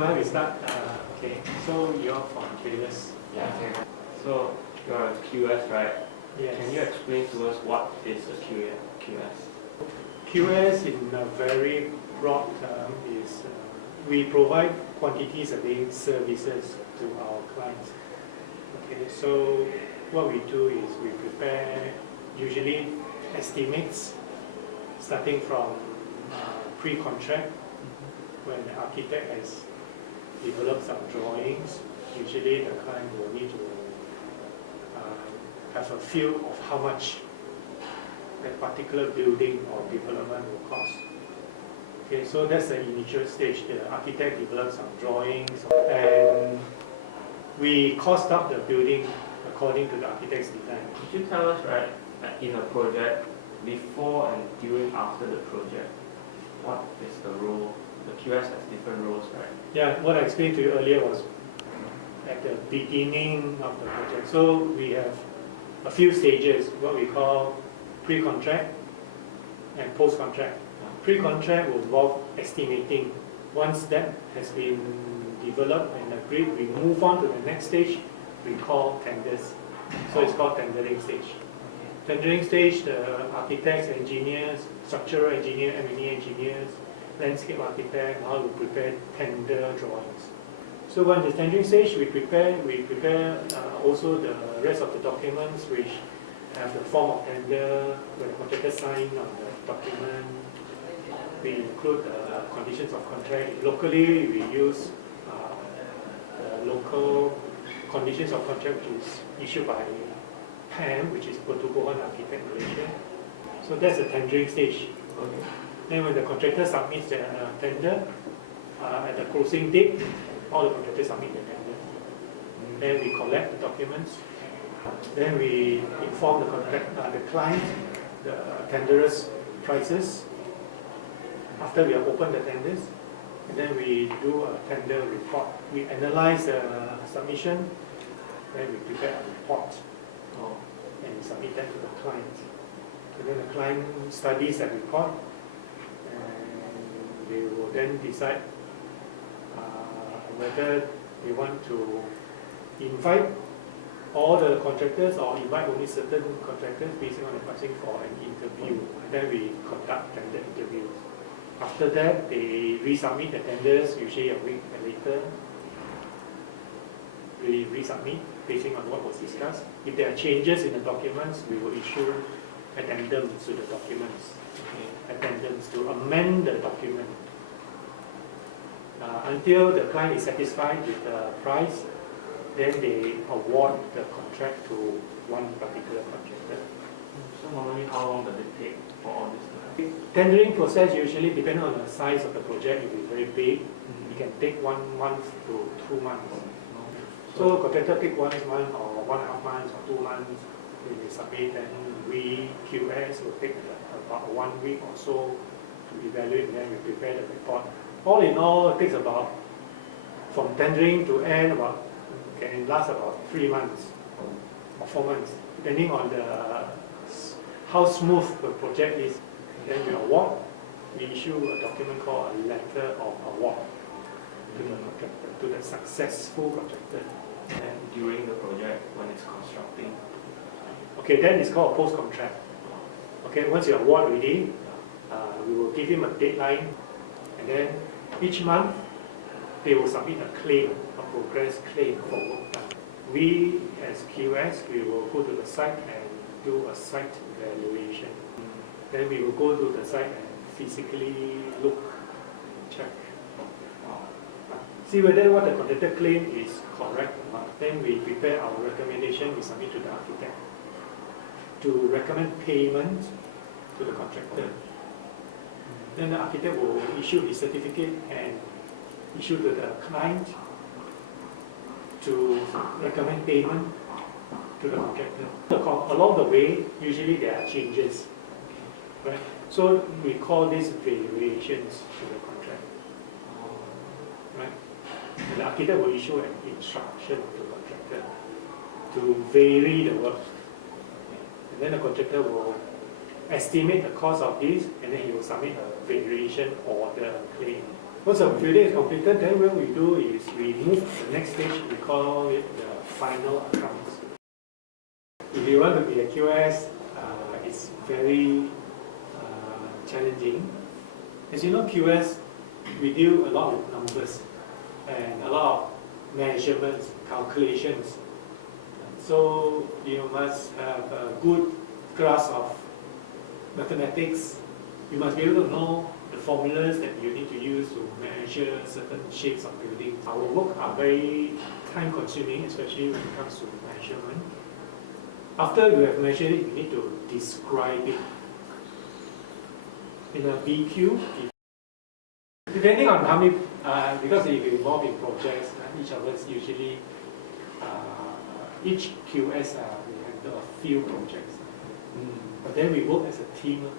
why we start. Okay, so you're from QS. Yeah. Okay. So you're a QS, right? Yes. Can you explain to us what is a QS? QS in a very broad term is we provide quantity surveying services to our clients. Okay, so what we do is we prepare usually estimates starting from pre-contract when the architect has developed some drawings. Usually the client will need to have a feel of how much that particular building or development will cost. Okay, so that's the initial stage. The architect develops some drawings and we cost up the building according to the architect's design. Could you tell us, right, in a project, before and during, after the project, what is the role? The QS has different roles, right? Yeah, what I explained to you earlier was at the beginning of the project. So we have a few stages, what we call pre-contract and post-contract. Pre-contract will involve estimating. Once that has been developed and agreed, we move on to the next stage, we call tenders. So it's called tendering stage. Tendering stage, the architects, engineers, structural engineer, M&E engineers, landscape architect, how to prepare tender drawings. So when the tendering stage, we prepare also the rest of the documents which have the form of tender, where the contractor sign on the document. We include the conditions of contract. Locally, we use the local conditions of contract which is issued by PAM, which is Pertubuhan Architect Malaysia. So that's the tendering stage. Okay. Then when the contractor submits the tender, at the closing date, all the contractors submit the tender. Then we collect the documents. Then we inform the client, the tenderers' prices. After we have opened the tenders, and then we do a tender report. We analyze the submission, then we prepare a report, and we submit that to the client. And then the client studies that report, and they will then decide whether they want to invite all the contractors or invite only certain contractors based on the pricing for an interview. And then we conduct tender interviews. After that, they resubmit the tenders, usually a week later. We resubmit based on what was discussed. If there are changes in the documents, we will issue addendums to the documents. Addendums to amend the document. Until the client is satisfied with the price, then they award the contract to one particular contractor. So normally, how long does it take for all this? Tendering process usually depending on the size of the project. If it's very big, it can take 1 month to 2 months. So contractor take 1 month or 1.5 months or 2 months. When they submit, then we QS will take about 1 week or so to evaluate, and then we prepare the report. All in all, it takes about, from tendering to end, can last about 3 months or 4 months, depending on how smooth the project is. Then we award. We issue a document called a letter of award to the contractor, to the successful contractor. And during the project, when it's constructing? Okay, then it's called a post-contract. Okay, once you award already, we will give him a deadline, and then each month they will submit a claim, a progress claim for work done. We, as QS, we will go to the site and do a site evaluation. Then we will go to the site and physically look, check, see whether what the contractor claim is correct or not. Then we prepare our recommendation, we submit to the architect to recommend payment to the contractor. Then the architect will issue his certificate and issue to the client to recommend payment to the contractor. Along the way, usually there are changes. Right? So we call these variations to the contract. Right? And the architect will issue an instruction to the contractor to vary the work. And then the contractor will estimate the cost of this, and then he will submit a variation order claim Once the building is completed, then what we do is we move to the next stage. We call it the final accounts. If you want to be a QS, it's very challenging. As you know, QS, we deal a lot with numbers and a lot of measurements, calculations. So you must have a good grasp of mathematics. You must be able to know the formulas that you need to use to measure certain shapes of buildings. Our work are very time consuming, especially when it comes to measurement. After you have measured it, you need to describe it. In a BQ, depending on how many, because if you're involved in projects, each of us usually, each QS, we handle a few projects. But then we work as a team.